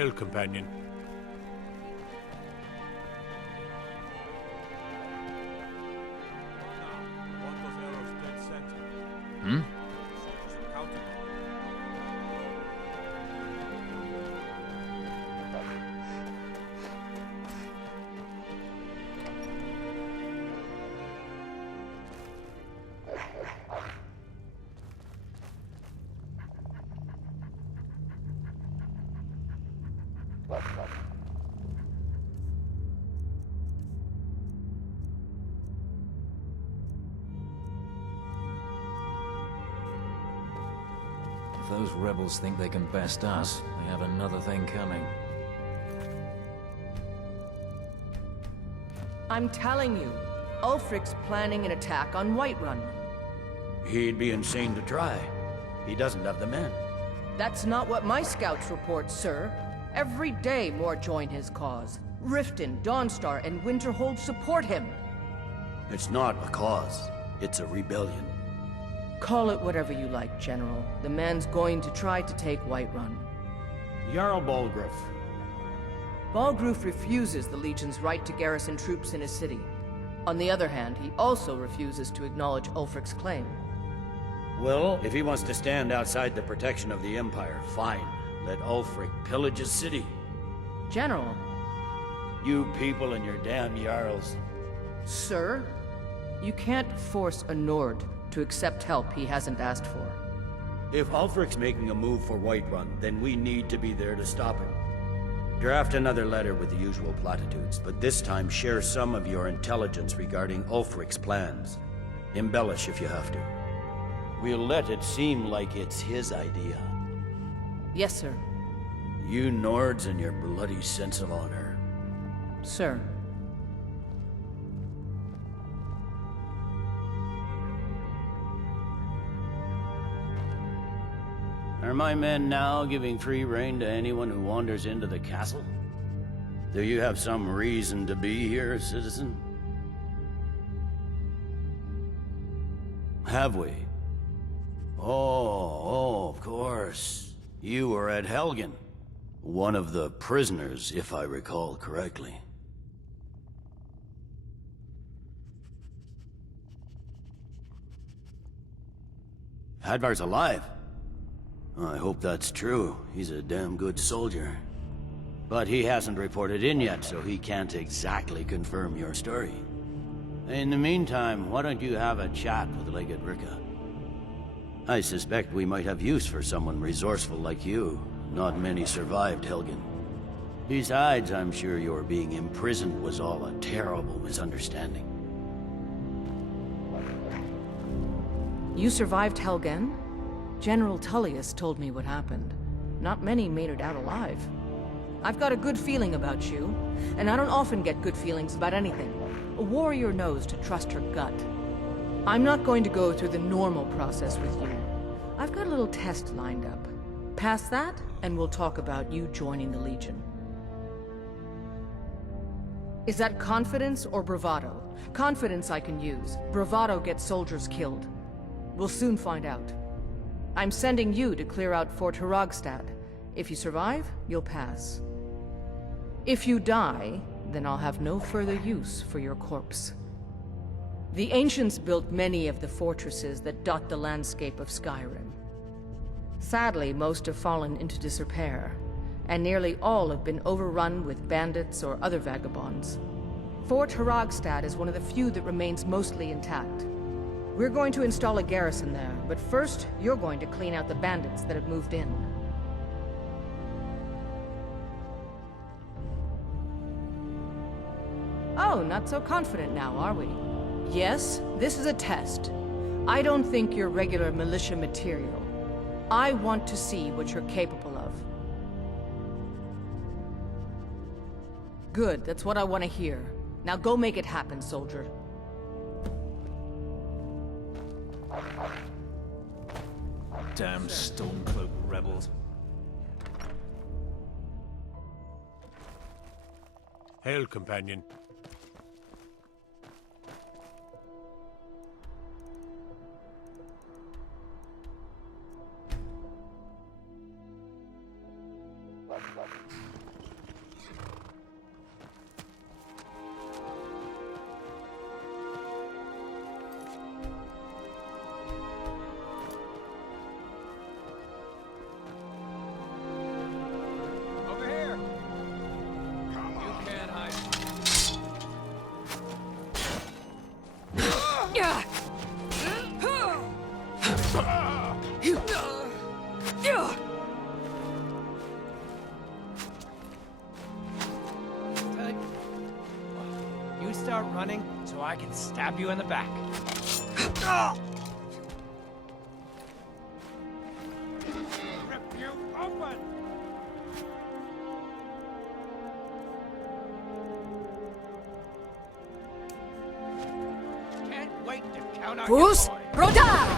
Hail, companion. Hmm? If those rebels think they can best us, they have another thing coming. I'm telling you, Ulfric's planning an attack on Whiterun. He'd be insane to try. He doesn't have the men. That's not what my scouts report, sir. Every day more join his cause. Riften, Dawnstar, and Winterhold support him. It's not a cause. It's a rebellion. Call it whatever you like, General. The man's going to try to take Whiterun. Jarl Balgruuf. Balgruuf refuses the Legion's right to garrison troops in his city. On the other hand, he also refuses to acknowledge Ulfric's claim. Well, if he wants to stand outside the protection of the Empire, fine. Let Ulfric pillage his city. General. You people and your damn Jarls. Sir, you can't force a Nord to accept help he hasn't asked for. If Ulfric's making a move for Whiterun, then we need to be there to stop him. Draft another letter with the usual platitudes, but this time share some of your intelligence regarding Ulfric's plans. Embellish if you have to. We'll let it seem like it's his idea. Yes, sir. You Nords and your bloody sense of honor. Sir. Are my men now giving free rein to anyone who wanders into the castle? Do you have some reason to be here, citizen? Have we? Oh, of course. You were at Helgen. One of the prisoners, if I recall correctly. Hadvar's alive. I hope that's true. He's a damn good soldier. But he hasn't reported in yet, so he can't exactly confirm your story. In the meantime, why don't you have a chat with Legate Ricka? I suspect we might have use for someone resourceful like you. Not many survived Helgen. Besides, I'm sure your being imprisoned was all a terrible misunderstanding. You survived Helgen? General Tullius told me what happened. Not many made it out alive. I've got a good feeling about you, and I don't often get good feelings about anything. A warrior knows to trust her gut. I'm not going to go through the normal process with you. I've got a little test lined up. Pass that, and we'll talk about you joining the Legion. Is that confidence or bravado? Confidence I can use. Bravado gets soldiers killed. We'll soon find out. I'm sending you to clear out Fort Hrogstad. If you survive, you'll pass. If you die, then I'll have no further use for your corpse. The ancients built many of the fortresses that dot the landscape of Skyrim. Sadly, most have fallen into disrepair, and nearly all have been overrun with bandits or other vagabonds. Fort Hrogstad is one of the few that remains mostly intact. We're going to install a garrison there, but first, you're going to clean out the bandits that have moved in. Oh, not so confident now, are we? Yes, this is a test. I don't think you're regular militia material. I want to see what you're capable of. Good, that's what I want to hear. Now go make it happen, soldier. Damn Stormcloak rebels. Hail, companion. start running so I can stab you in the back. Rip you open! Can't wait to count out your Fus coin. Roda!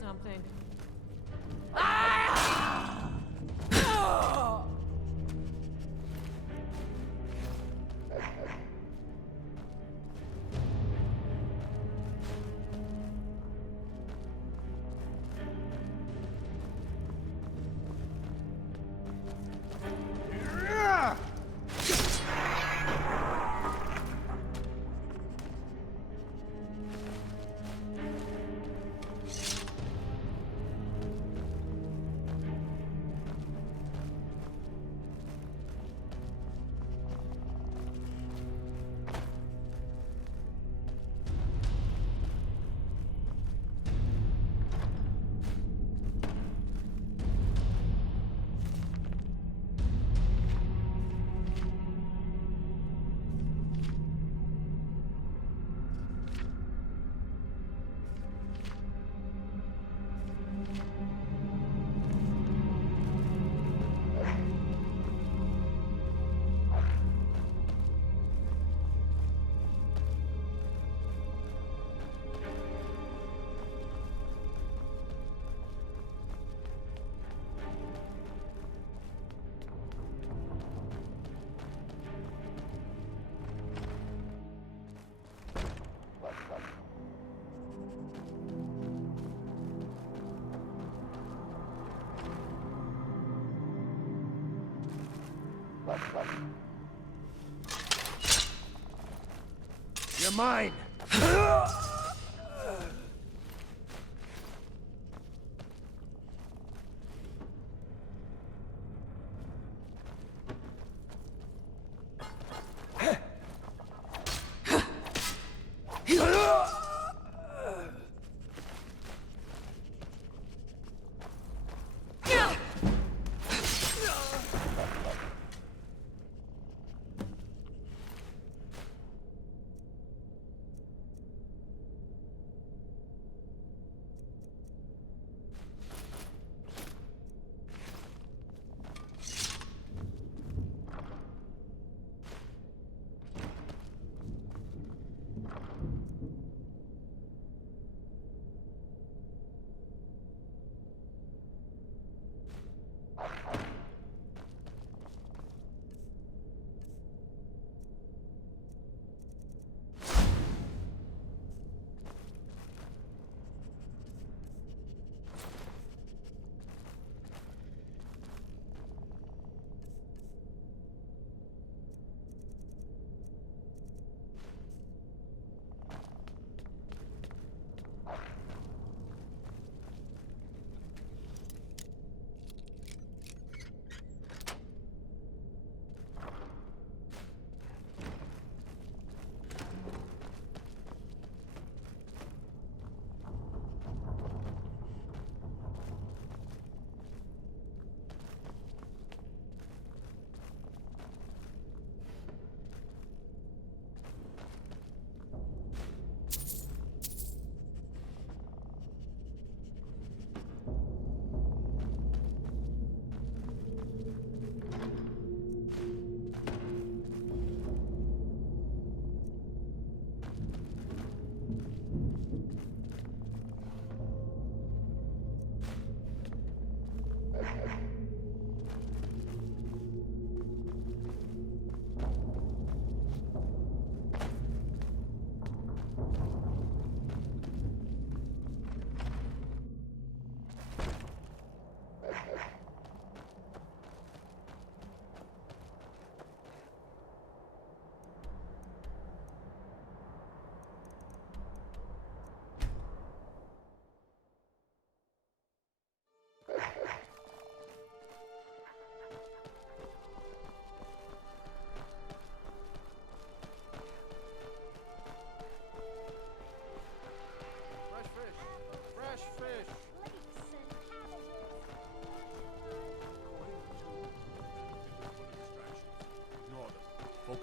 Something. You're mine!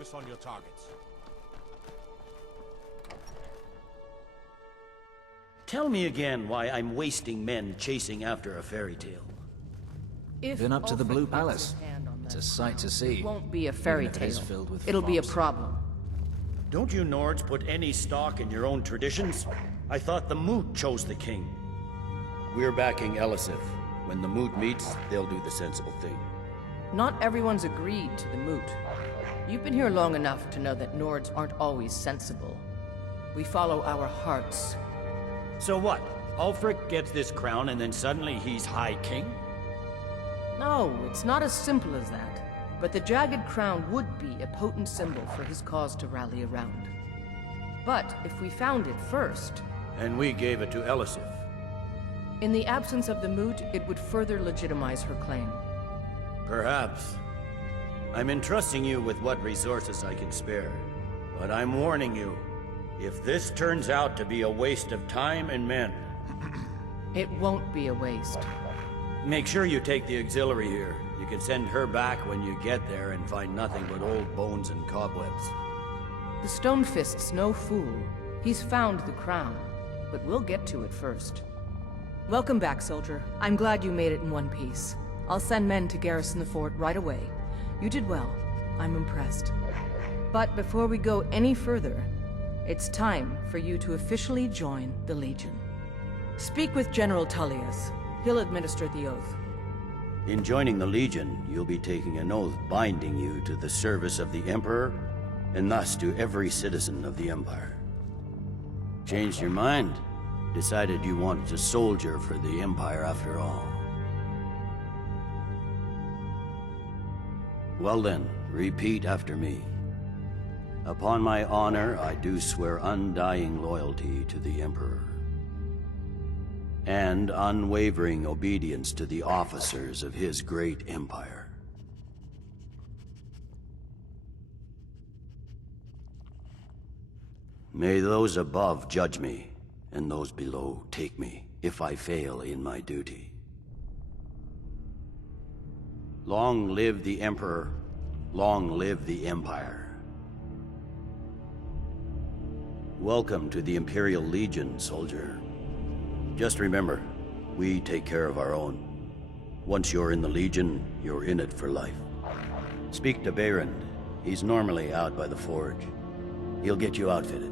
focus on your targets. Tell me again why I'm wasting men chasing after a fairy tale. If Been up to the Ulfric Blue gets Palace. his hand on It's that a sight to see. It won't be a fairy Even if it is tale. filled with It'll be a flops. problem. Don't you Nords put any stock in your own traditions? I thought the Moot chose the king. We're backing Elisif. When the Moot meets, they'll do the sensible thing. Not everyone's agreed to the moot. You've been here long enough to know that Nords aren't always sensible. We follow our hearts. So what? Ulfric gets this crown and then suddenly he's High King? No, it's not as simple as that. But the jagged crown would be a potent symbol for his cause to rally around. But if we found it first... And we gave it to Elisif. In the absence of the moot, it would further legitimize her claim. Perhaps. I'm entrusting you with what resources I can spare. But I'm warning you, if this turns out to be a waste of time and men... It won't be a waste. Make sure you take the auxiliary here. You can send her back when you get there and find nothing but old bones and cobwebs. The Stone Fist's no fool. He's found the crown, but we'll get to it first. Welcome back, soldier. I'm glad you made it in one piece. I'll send men to garrison the fort right away. You did well. I'm impressed. But before we go any further, it's time for you to officially join the Legion. Speak with General Tullius. He'll administer the oath. In joining the Legion, you'll be taking an oath binding you to the service of the Emperor, and thus to every citizen of the Empire. Changed your mind? Decided you wanted to soldier for the Empire after all. Well then, repeat after me. Upon my honor, I do swear undying loyalty to the Emperor, and unwavering obedience to the officers of his great empire. May those above judge me, and those below take me, if I fail in my duty. Long live the Emperor, long live the Empire. Welcome to the Imperial Legion, soldier. Just remember, we take care of our own. Once you're in the Legion, you're in it for life. Speak to Behrend. He's normally out by the forge. He'll get you outfitted.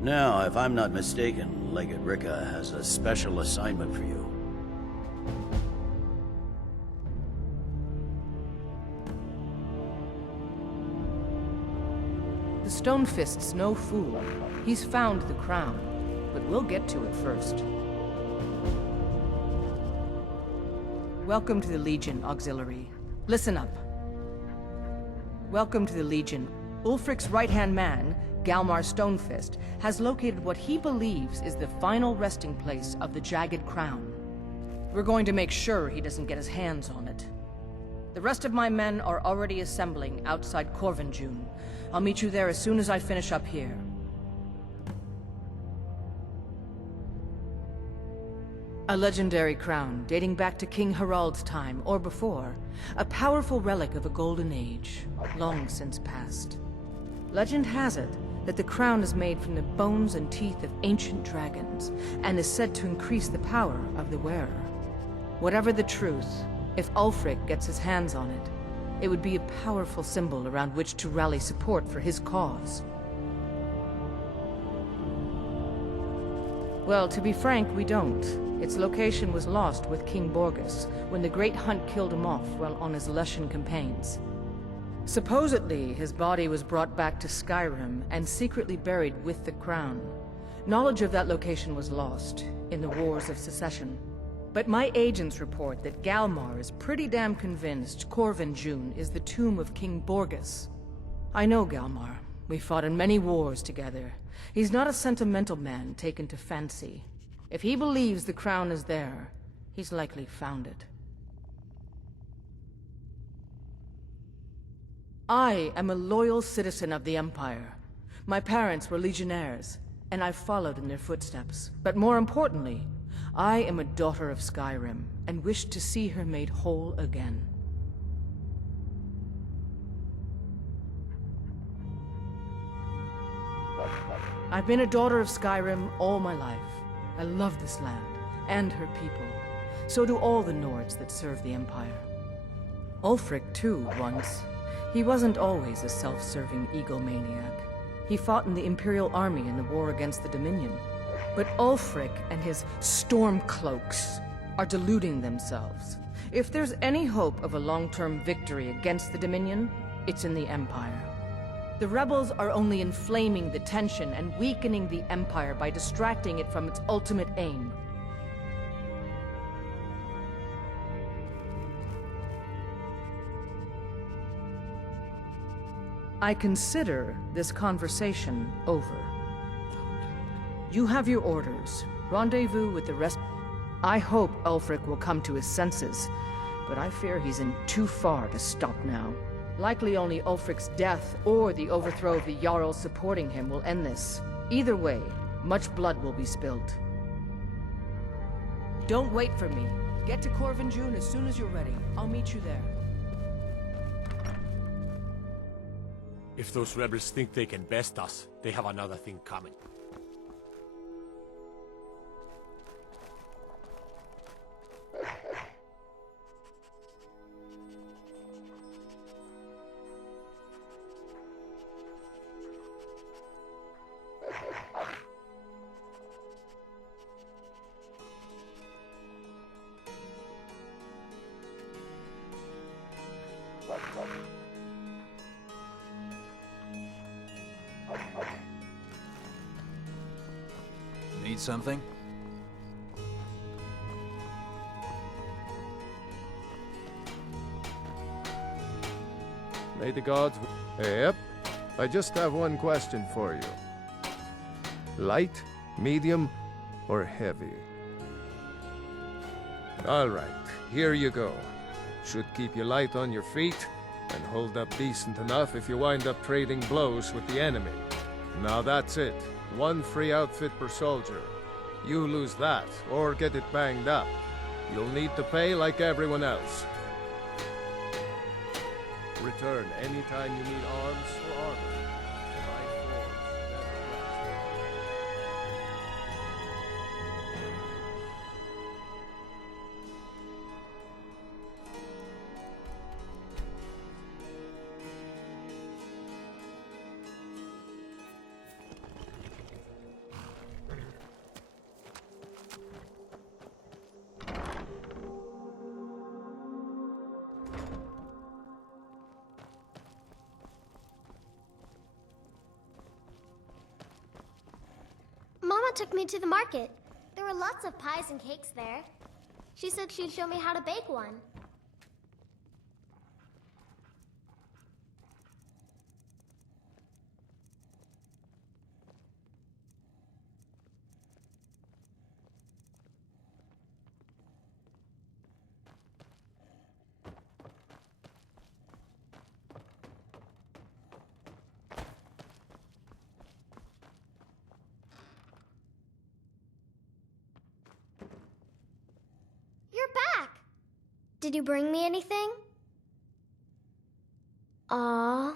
Now, if I'm not mistaken, Legate Ricka has a special assignment for you. The Stone Fist's no fool. He's found the crown, but we'll get to it first. Welcome to the Legion, Auxiliary. Listen up. Welcome to the Legion. Ulfric's right-hand man, Galmar Stonefist, has located what he believes is the final resting place of the Jagged Crown. We're going to make sure he doesn't get his hands on it. The rest of my men are already assembling outside Corvinjune. I'll meet you there as soon as I finish up here. A legendary crown, dating back to King Harald's time, or before. A powerful relic of a golden age, long since past. Legend has it that the crown is made from the bones and teeth of ancient dragons, and is said to increase the power of the wearer. Whatever the truth, if Ulfric gets his hands on it, it would be a powerful symbol around which to rally support for his cause. Well, to be frank, we don't. Its location was lost with King Borgus, when the Great Hunt killed him off while on his Lushan campaigns. Supposedly, his body was brought back to Skyrim and secretly buried with the crown. Knowledge of that location was lost in the Wars of Secession. But my agents report that Galmar is pretty damn convinced Corvinjune is the tomb of King Borgus. I know Galmar. We fought in many wars together. He's not a sentimental man taken to fancy. If he believes the crown is there, he's likely found it. I am a loyal citizen of the Empire. My parents were legionnaires, and I've followed in their footsteps. But more importantly, I am a daughter of Skyrim, and wish to see her made whole again. I've been a daughter of Skyrim all my life. I love this land, and her people. So do all the Nords that serve the Empire. Ulfric, too, once. He wasn't always a self-serving egomaniac. He fought in the Imperial Army in the war against the Dominion. But Ulfric and his Stormcloaks are deluding themselves. If there's any hope of a long-term victory against the Dominion, it's in the Empire. The rebels are only inflaming the tension and weakening the Empire by distracting it from its ultimate aim. I consider this conversation over. You have your orders. Rendezvous with the rest. I hope Ulfric will come to his senses, but I fear he's in too far to stop now. Likely only Ulfric's death or the overthrow of the Jarl supporting him will end this. Either way, much blood will be spilled. Don't wait for me. Get to Corvinjune as soon as you're ready. I'll meet you there. If those rebels think they can best us, they have another thing coming. Need something? May the gods... Yep. I just have one question for you. Light, medium, or heavy? Alright, here you go. Should keep you light on your feet, and hold up decent enough if you wind up trading blows with the enemy. Now that's it. One free outfit per soldier. You lose that, or get it banged up. You'll need to pay like everyone else. Return anytime you need arms or armor. My forge never lasts. Mama took me to the market. There were lots of pies and cakes there. She said she'd show me how to bake one. You're back! Did you bring me anything? Aww.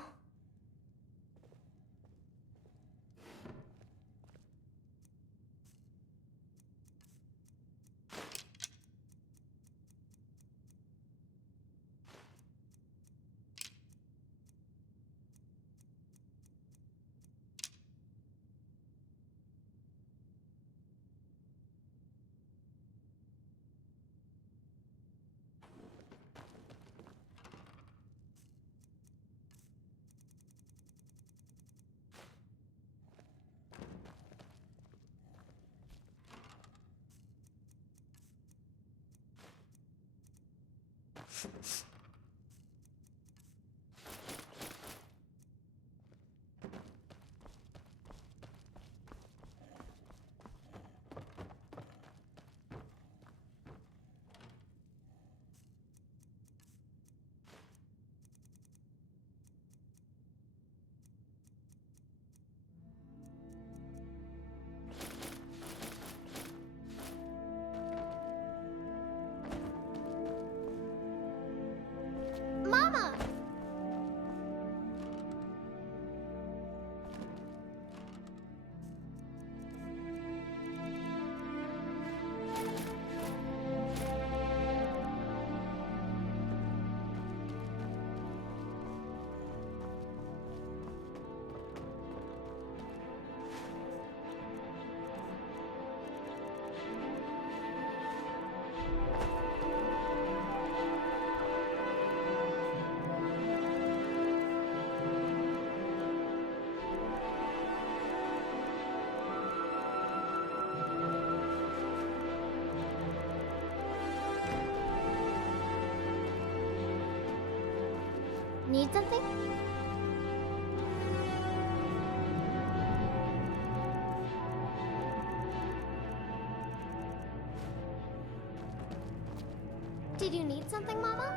Need something? Did you need something, Mama?